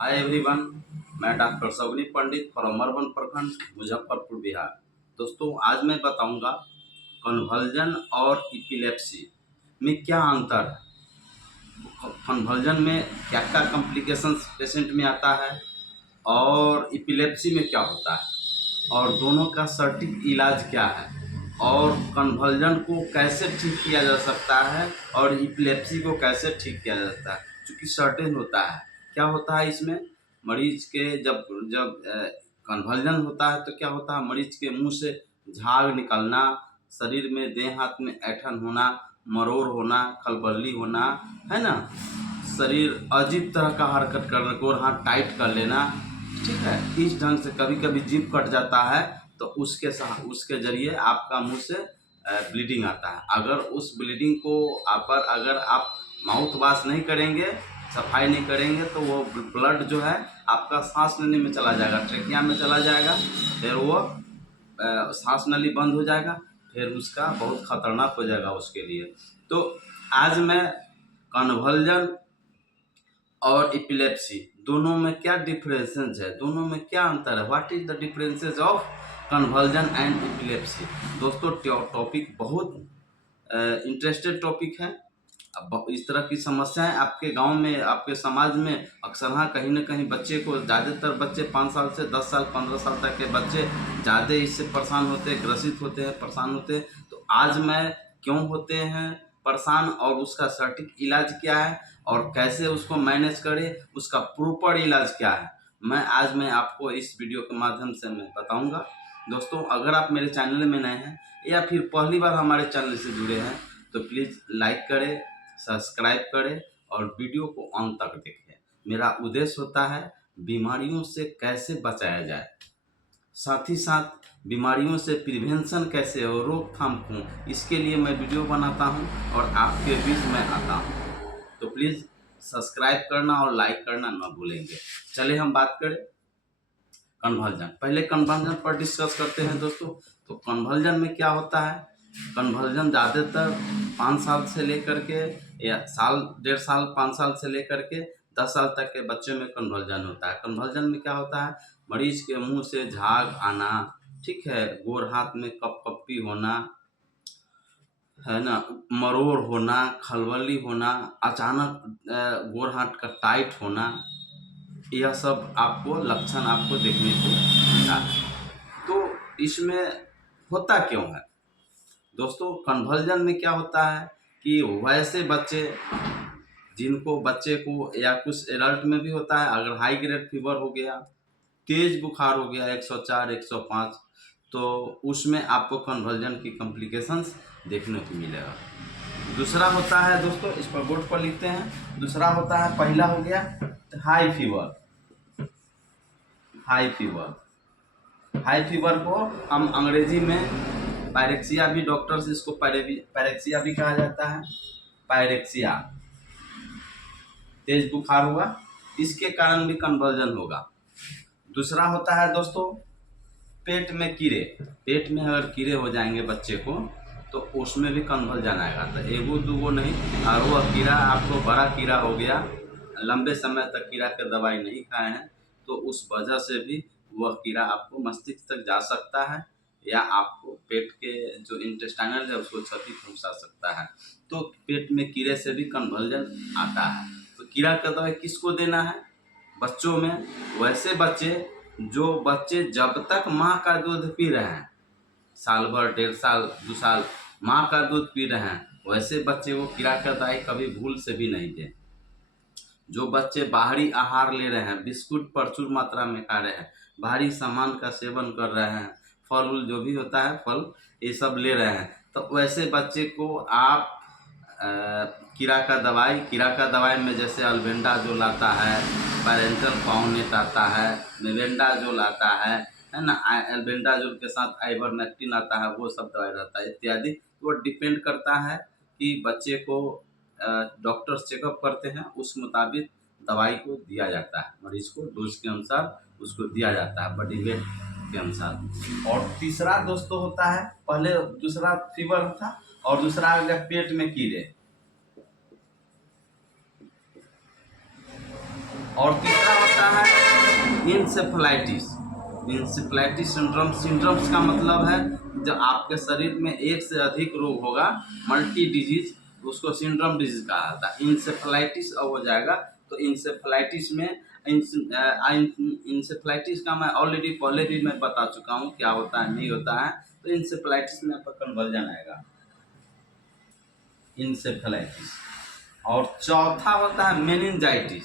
Hi everyone, मैं doctor Seoni Pandit from urban प्रखंड मुजफ्फरपुर बिहार। दोस्तों, आज मैं बताऊंगा कन्वर्जन और इपिलेप्सी में क्या अंतर है। कन्वर्जन में क्या क्या कॉम्प्लिकेशंस पेशेंट में आता है और इपिलेप्सी में क्या होता है और दोनों का सटीक इलाज क्या है और कन्वर्जन को कैसे ठीक किया जा सकता है और इपिलेप्सी को कैसे ठीक किया जा सकता है। चूँकि सर्टेन होता है, क्या होता है इसमें मरीज के जब जब कन्वर्जन होता है तो क्या होता है, मरीज के मुंह से झाग निकलना, शरीर में देह हाथ में ऐंठन होना, मरोड़ होना, खलबल्ली होना, है ना, शरीर अजीब तरह का हरकत करना, गोर हाथ टाइट कर लेना, ठीक है। इस ढंग से कभी कभी जीभ कट जाता है तो उसके जरिए आपका मुंह से ब्लीडिंग आता है। अगर उस ब्लीडिंग को अगर आप माउथ वॉश नहीं करेंगे, सफाई नहीं करेंगे तो वो ब्लड जो है आपका सांस लेने में चला जाएगा, ट्रेकिया में चला जाएगा, फिर वो सांस नली बंद हो जाएगा, फिर उसका बहुत खतरनाक हो जाएगा उसके लिए। तो आज मैं कन्वर्जन और इपिलेप्सी दोनों में क्या डिफरेंसेस है, दोनों में क्या अंतर है, what is the differences of conversion and epilepsy. दोस्तों, टॉपिक बहुत इंटरेस्टेड टॉपिक है। अब इस तरह की समस्याएं आपके गांव में, आपके समाज में अक्सर हाँ कहीं ना कहीं बच्चे को, ज़्यादातर बच्चे 5 साल से 10 साल 15 साल तक के बच्चे ज़्यादा इससे परेशान होते हैं, ग्रसित होते हैं, परेशान होते हैं। तो आज मैं क्यों होते हैं परेशान और उसका सटीक इलाज क्या है और कैसे उसको मैनेज करें, उसका प्रॉपर इलाज क्या है, मैं आपको इस वीडियो के माध्यम से मैं बताऊंगा। दोस्तों, अगर आप मेरे चैनल में नए हैं या फिर पहली बार हमारे चैनल से जुड़े हैं तो प्लीज़ लाइक करें, सब्सक्राइब करें और वीडियो को अंत तक देखें। मेरा उद्देश्य होता है बीमारियों से कैसे बचाया जाए, साथ ही साथ बीमारियों से प्रिवेंशन कैसे हो, रोकथाम क्यों, इसके लिए मैं वीडियो बनाता हूं और आपके बीच में आता हूं। तो प्लीज़ सब्सक्राइब करना और लाइक करना न भूलेंगे। चले हम बात करें कन्वर्जन। पहले कन्वर्जन पर डिस्कस करते हैं दोस्तों। तो कन्वर्जन में क्या होता है, कन्वर्जन ज़्यादातर 5 साल से लेकर के या साल, 1.5 साल, 5 साल से लेकर के 10 साल तक के बच्चों में कन्वर्जन होता है। कन्वर्जन में क्या होता है, मरीज के मुंह से झाग आना, ठीक है, गोर हाथ में कपकपी होना, है ना, मरोड़ होना, खलबली होना, अचानक गोर हाथ का टाइट होना, यह सब आपको लक्षण आपको देखने को मिलता है। तो इसमें होता क्यों है दोस्तों, कन्वर्जन में क्या होता है कि वैसे बच्चे को या कुछ एडल्ट में भी होता है, अगर हाई ग्रेड फीवर हो गया, तेज बुखार हो गया 104 105, तो उसमें आपको कन्वर्जन की कॉम्प्लिकेशंस देखने को मिलेगा। दूसरा होता है दोस्तों, इस पर बोर्ड पर लिखते हैं, दूसरा होता है, पहला हो गया हाई फीवर। हाई फीवर को हम अंग्रेजी में पायरेक्सिया भी, डॉक्टर से इसको पायरेक्सिया भी कहा जाता है। पायरेक्सिया, तेज बुखार हुआ, इसके कारण भी कन्वर्जन होगा। दूसरा होता है दोस्तों पेट में कीड़े। पेट में अगर कीड़े हो जाएंगे बच्चे को तो उसमें भी कन्वर्जन आएगा। तो एगो दूगो नहीं, और वह कीड़ा आपको बड़ा कीड़ा हो गया, लंबे समय तक कीड़ा के दवाई नहीं खाए हैं तो उस वजह से भी वह कीड़ा आपको मस्तिष्क तक जा सकता है या आपको पेट के जो इंटेस्टाइनल है उसको क्षति पहुंचा सकता है। तो पेट में कीड़े से भी कन्वर्जन आता है। तो कीड़ा का दवाई किसको देना है, बच्चों में वैसे बच्चे जब तक माँ का दूध पी रहे हैं, साल भर, 1.5 साल, 2 साल माँ का दूध पी रहे हैं, वैसे बच्चे को कीड़ा का दवाई कभी भूल से भी नहीं दें। जो बच्चे बाहरी आहार ले रहे हैं, बिस्कुट प्रचुर मात्रा में खा रहे हैं, भारी सामान का सेवन कर रहे हैं, फल उल जो भी होता है, फल ये सब ले रहे हैं, तो वैसे बच्चे को आप कीड़ा का दवाई में जैसे अल्बेंडा जो लाता है, पैरेंटल पाउनेट आता है, मेवेंडा जो लाता है ना, अल्बेंडा जो के साथ आइवरमेक्टिन आता है, वो सब दवाई रहता है इत्यादि। वो डिपेंड करता है कि बच्चे को डॉक्टर चेकअप करते हैं, उस मुताबिक दवाई को दिया जाता है, मरीज को डोज के अनुसार उसको दिया जाता है, बॉडी वेट के अनुसार। और तीसरा दोस्तों होता है, पहले दूसरा फीवर था और दूसरा आ गया पेट में कीड़े, और तीसरा होता इंसेफेलाइटिस। इंसेफेलाइटिस सिंड्रोम्स का मतलब है जब आपके शरीर में एक से अधिक रोग होगा, मल्टी डिजीज, उसको सिंड्रोम डिजीज कहा जाता है। इंसेफेलाइटिस अब हो जाएगा तो इंसेफेलाइटिस में इंसेफेलाइटिस का मैं ऑलरेडी पहले भी मैं बता चुका हूँ क्या होता है नहीं होता है। तो इंसेफेलाइटिस में आपका कन्वर्जन आएगा, इंसेफेलाइटिस। और चौथा होता है मेनिंजाइटिस।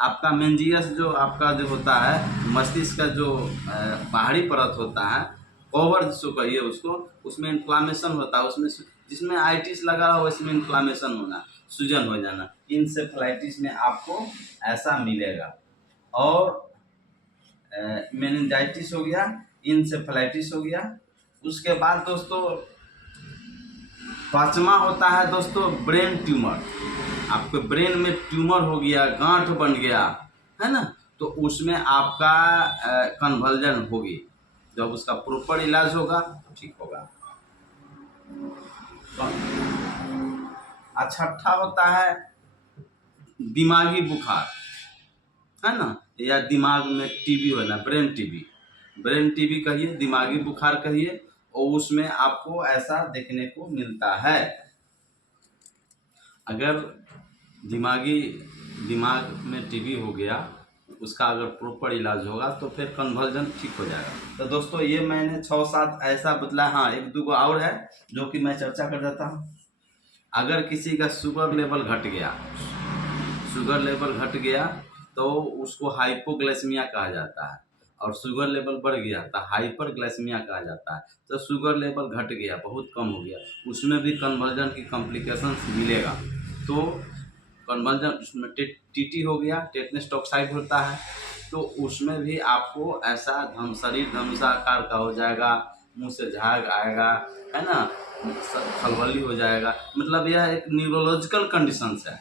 आपका मेंजियस जो आपका जो होता है मस्तिष्क का जो बाहरी परत होता है, कवर जिसको कहिए उसको, उसमें इन्फ्लामेशन होता है, उसमें जिसमें आइटिस लगा हो इसमें इन्फ्लामेशन होना, सूजन हो जाना, इंसेफेलाइटिस में आपको ऐसा मिलेगा। और मेनिंजाइटिस हो गया, इंसेफेलाइटिस हो गया। उसके बाद दोस्तों पांचवा होता है दोस्तों ब्रेन ट्यूमर। आपके ब्रेन में ट्यूमर हो गया, गांठ बन गया है ना, तो उसमें आपका कन्वर्जन होगी। जब उसका प्रॉपर इलाज होगा तो ठीक होगा। छठा होता है दिमागी बुखार, है ना, या दिमाग में टीबी होना, ब्रेन टीबी। ब्रेन टीबी कहिए, दिमागी बुखार कहिए, और उसमें आपको ऐसा देखने को मिलता है। अगर दिमाग में टीबी हो गया, उसका अगर प्रॉपर इलाज होगा तो फिर कन्वर्जन ठीक हो जाएगा। तो दोस्तों ये मैंने 6-7 ऐसा बतला। हाँ, एक दो और है जो कि मैं चर्चा कर देता हूँ। अगर किसी का शुगर लेवल घट गया तो उसको हाइपोग्लाइसीमिया कहा जाता है, और शुगर लेवल बढ़ गया तो हाइपरग्लाइसीमिया कहा जाता है। तो शुगर लेवल घट गया, बहुत कम हो गया, उसमें भी कन्वर्जन की कॉम्प्लिकेशंस मिलेगा। तो कन्वर्जन उसमें टीटी हो गया, टेटनस टॉक्साइड होता है, तो उसमें भी आपको ऐसा शरीर धनुषाकार का हो जाएगा, मुंह से झाग आएगा, है ना, खलबली हो जाएगा। मतलब यह एक न्यूरोलॉजिकल कंडीशंस है,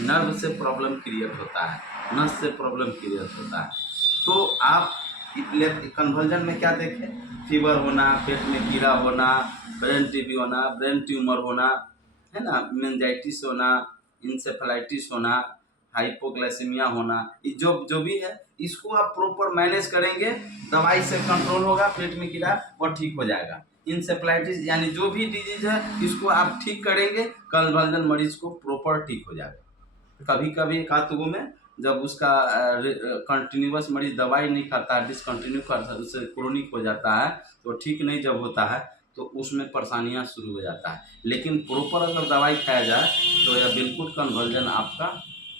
नर्व से प्रॉब्लम क्रिएट होता है, नस से प्रॉब्लम क्रिएट होता है। तो आप कन्वर्जन में क्या देखें, फीवर होना, पेट में कीड़ा होना, ब्रेन टीबी होना, ब्रेन ट्यूमर होना, है ना, मेनिंजाइटिस होना, इंसेफेलाइटिस होना, हाइपोग्लाइसीमिया होना, ये जो भी है इसको आप प्रॉपर मैनेज करेंगे, दवाई से कंट्रोल होगा, पेट में कीड़ा और ठीक हो जाएगा। इंसेफेलाइटिस यानी जो भी डिजीज है इसको आप ठीक करेंगे, कन्वर्जन मरीज को प्रॉपर ठीक हो जाएगा। कभी कभी एक आध में जब उसका कंटिन्यूअस मरीज दवाई नहीं खाता है, डिसकंटिन्यू करता है, उससे क्रोनिक हो जाता है, तो ठीक नहीं जब होता है तो उसमें परेशानियां शुरू हो जाता है। लेकिन प्रॉपर अगर दवाई खाया जाए तो यह बिल्कुल कन्वर्जन आपका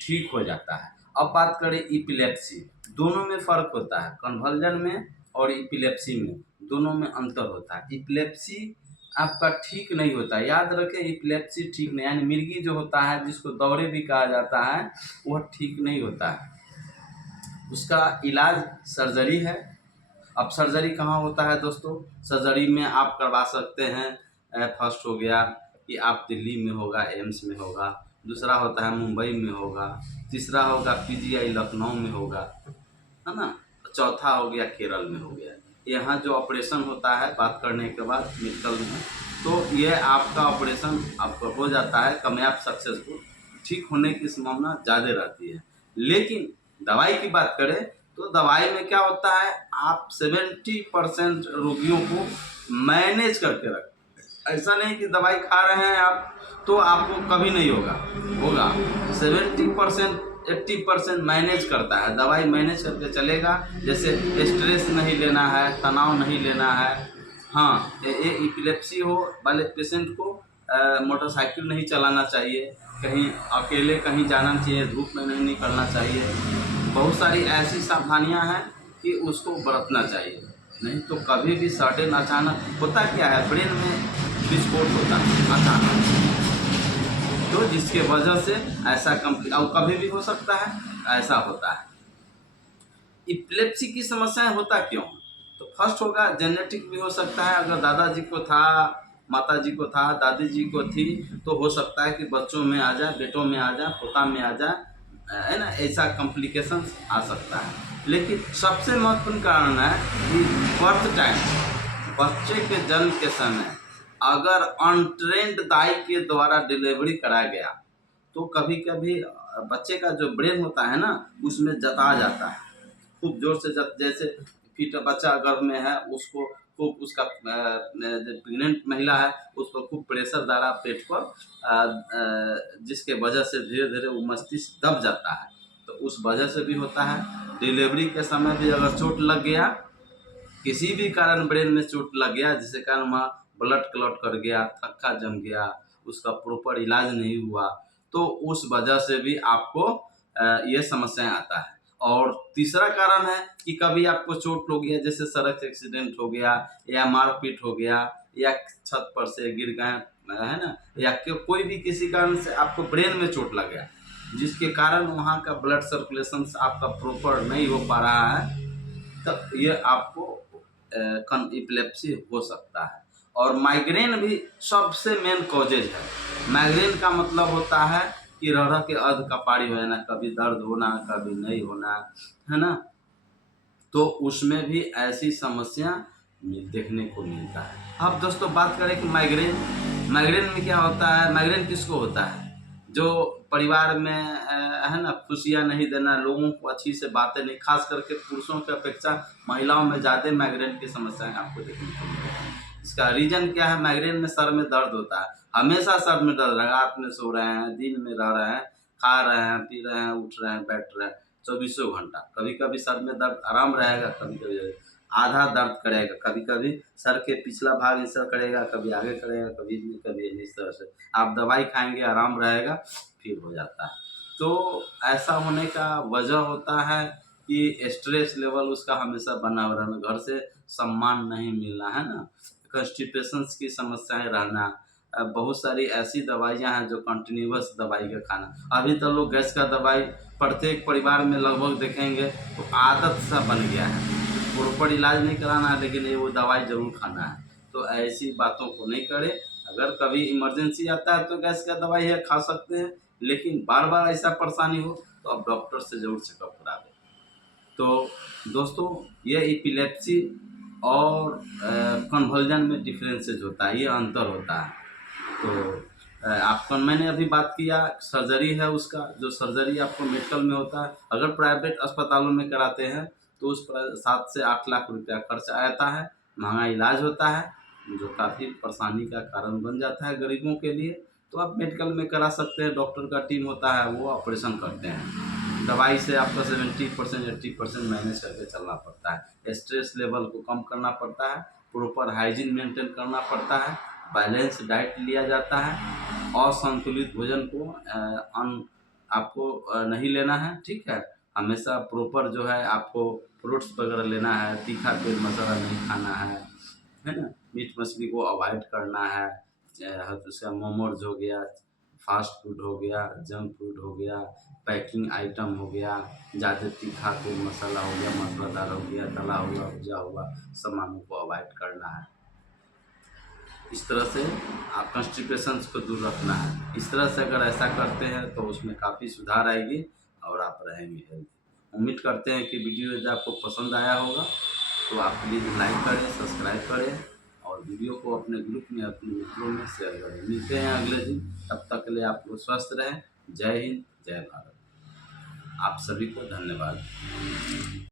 ठीक हो जाता है। अब बात करें इपिलेप्सी, दोनों में फ़र्क होता है, कन्वर्जन में और इपिलेप्सी में दोनों में अंतर होता है। इपिलेप्सी आपका ठीक नहीं होता, याद रखें, इपिलेप्सी ठीक नहीं, यानी मिर्गी जो होता है जिसको दौरे भी कहा जाता है, वह ठीक नहीं होता है। उसका इलाज सर्जरी है। अब सर्जरी कहाँ होता है दोस्तों, सर्जरी में आप करवा सकते हैं, फर्स्ट हो गया कि आप दिल्ली में होगा, एम्स में होगा, दूसरा होता है मुंबई में होगा, तीसरा होगा पीजीआई लखनऊ में होगा, है ना, चौथा हो गया केरल में हो गया। यहाँ जो ऑपरेशन होता है बात करने के बाद मेडिकल में, तो ये आपका ऑपरेशन आपका हो जाता है कामयाब, सक्सेसफुल, ठीक होने की संभावना ज़्यादा रहती है। लेकिन दवाई की बात करें तो दवाई में क्या होता है, आप 70% रोगियों को मैनेज करके रखें। ऐसा नहीं कि दवाई खा रहे हैं आप तो आपको कभी नहीं होगा 70% 80% मैनेज करता है, दवाई मैनेज करके चलेगा। जैसे स्ट्रेस नहीं लेना है, तनाव नहीं लेना है। हाँ, ये इपिलेप्सी हो वाले पेशेंट को मोटरसाइकिल नहीं चलाना चाहिए, कहीं अकेले कहीं जाना चाहिए, धूप में नहीं निकलना चाहिए। बहुत सारी ऐसी सावधानियां हैं कि उसको बरतना चाहिए, नहीं तो कभी भी सडन अचानक होता क्या है, ब्रेन में विस्फोट होता है अचानक, तो जिसके वजह से ऐसा और कभी भी हो सकता है, ऐसा होता है। इपिलेप्सी की समस्याएं होता क्यों, तो फर्स्ट होगा जेनेटिक भी हो सकता है, अगर दादाजी को था, माताजी को था, दादी जी को थी, तो हो सकता है कि बच्चों में आ जाए, बेटों में आ जाए, पोता में आ जाए, है ना, ऐसा कॉम्प्लिकेशन आ सकता है। लेकिन सबसे महत्वपूर्ण कारण है कि बर्थ टाइम, बच्चे के जन्म के समय अगर अनट्रेंड दाई के द्वारा डिलीवरी कराया गया तो कभी कभी बच्चे का जो ब्रेन होता है ना उसमें जता जाता है, खूब जोर से जैसे फिट बच्चा गर्भ में है उसको खूब उसका जो प्रेग्नेंट महिला है उस पर खूब प्रेशर डाला पेट पर, जिसके वजह से धीरे धीरे वो मस्तिष्क दब जाता है, तो उस वजह से भी होता है। डिलीवरी के समय भी अगर चोट लग गया, किसी भी कारण ब्रेन में चोट लग गया जिसके कारण वहाँ ब्लड क्लॉट कर गया, थक्का जम गया, उसका प्रॉपर इलाज नहीं हुआ, तो उस वजह से भी आपको ये समस्याएं आता है। और तीसरा कारण है कि कभी आपको चोट हो गया, जैसे सड़क एक्सीडेंट हो गया या मारपीट हो गया या छत पर से गिर गए, है ना, या कोई भी किसी कारण से आपको ब्रेन में चोट लग गया जिसके कारण वहाँ का ब्लड सर्कुलेशन आपका प्रॉपर नहीं हो पा रहा है, तब ये आपको इपिलेप्सी हो सकता है। और माइग्रेन भी सबसे मेन कॉजेज है। माइग्रेन का मतलब होता है कि रह के अर्ध कपाड़ी हो जाना, कभी दर्द होना कभी नहीं होना, है ना, तो उसमें भी ऐसी समस्या देखने को मिलता है। अब दोस्तों बात करें कि माइग्रेन में क्या होता है। माइग्रेन किसको होता है? जो परिवार में है ना, खुशियाँ नहीं देना, लोगों को अच्छी से बातें नहीं, खास करके पुरुषों की अपेक्षा महिलाओं में ज़्यादा माइग्रेन की समस्याएं आपको देखने को मिलेगी। इसका रीजन क्या है? माइग्रेन में सर में दर्द होता है, हमेशा सर में दर्द, रात में सो रहे हैं, दिन में रह रहे हैं, खा रहे हैं, पी रहे हैं, उठ रहे हैं, बैठ रहे हैं, चौबीसों घंटा। कभी कभी सर में दर्द आराम रहेगा, कभी कभी आधा दर्द करेगा, कभी कभी सर के पिछला भाग ऐसा करेगा, कभी आगे करेगा, कभी इस तरह से आप दवाई खाएंगे आराम रहेगा, फिर हो जाता है। तो ऐसा होने का वजह होता है कि स्ट्रेस लेवल उसका हमेशा बना हुआ रहना, घर से सम्मान नहीं मिलना, है ना, कॉन्स्टिपेशंस की समस्याएं रहना, बहुत सारी ऐसी दवाइयाँ हैं जो कंटिन्यूअस दवाई का खाना। अभी तो लोग गैस का दवाई प्रत्येक परिवार में लगभग देखेंगे तो आदत सा बन गया है, प्रॉपर इलाज नहीं कराना है लेकिन ये वो दवाई जरूर खाना है। तो ऐसी बातों को नहीं करें। अगर कभी इमरजेंसी आता है तो गैस का दवाई है खा सकते हैं, लेकिन बार बार ऐसा परेशानी हो तो आप डॉक्टर से ज़रूर चेकअप करा दें। तो दोस्तों ये एपिलेप्सी और कन्वर्जन में डिफरेंसेस होता है, ये अंतर होता है। तो आपको मैंने अभी बात किया सर्जरी है उसका, जो सर्जरी आपको मेडिकल में होता है, अगर प्राइवेट अस्पतालों में कराते हैं तो उस पर 7 से 8 लाख रुपया खर्च आता है, महंगा इलाज होता है, जो काफ़ी परेशानी का कारण बन जाता है गरीबों के लिए। तो आप मेडिकल में करा सकते हैं, डॉक्टर का टीम होता है वो ऑपरेशन करते हैं, दवाई से आपका 70% 80% मैनेज करके चलना पड़ता है, स्ट्रेस लेवल को कम करना पड़ता है, प्रॉपर हाइजीन मेंटेन करना पड़ता है, बैलेंस डाइट लिया जाता है, और संतुलित भोजन को आपको नहीं लेना है, ठीक है। हमेशा प्रॉपर जो है आपको फ्रूट्स वगैरह लेना है, तीखा तेल मसाला नहीं खाना है ना, मीट मछली को अवॉइड करना है, उसका मोमोज हो गया, फास्ट फूड हो गया, जंक फूड हो गया, पैकिंग आइटम हो गया, ज़्यादा तीखा तेल मसाला हो गया, मसालेदार हो गया, तला हुआ भुजा हुआ सामानों को अवॉइड करना है। इस तरह से आप कॉन्स्टिपेशन को दूर रखना है। इस तरह से अगर ऐसा करते हैं तो उसमें काफ़ी सुधार आएगी और आप रहेंगे हेल्दी। उम्मीद करते हैं कि वीडियो यदि आपको पसंद आया होगा तो आप प्लीज़ लाइक करें, सब्सक्राइब करें और वीडियो को अपने ग्रुप में, अपने मित्रों में शेयर करें। मिलते हैं अगले दिन, तब तक के लिए आप लोग स्वस्थ रहें। जय हिंद, जय भारत। आप सभी को धन्यवाद।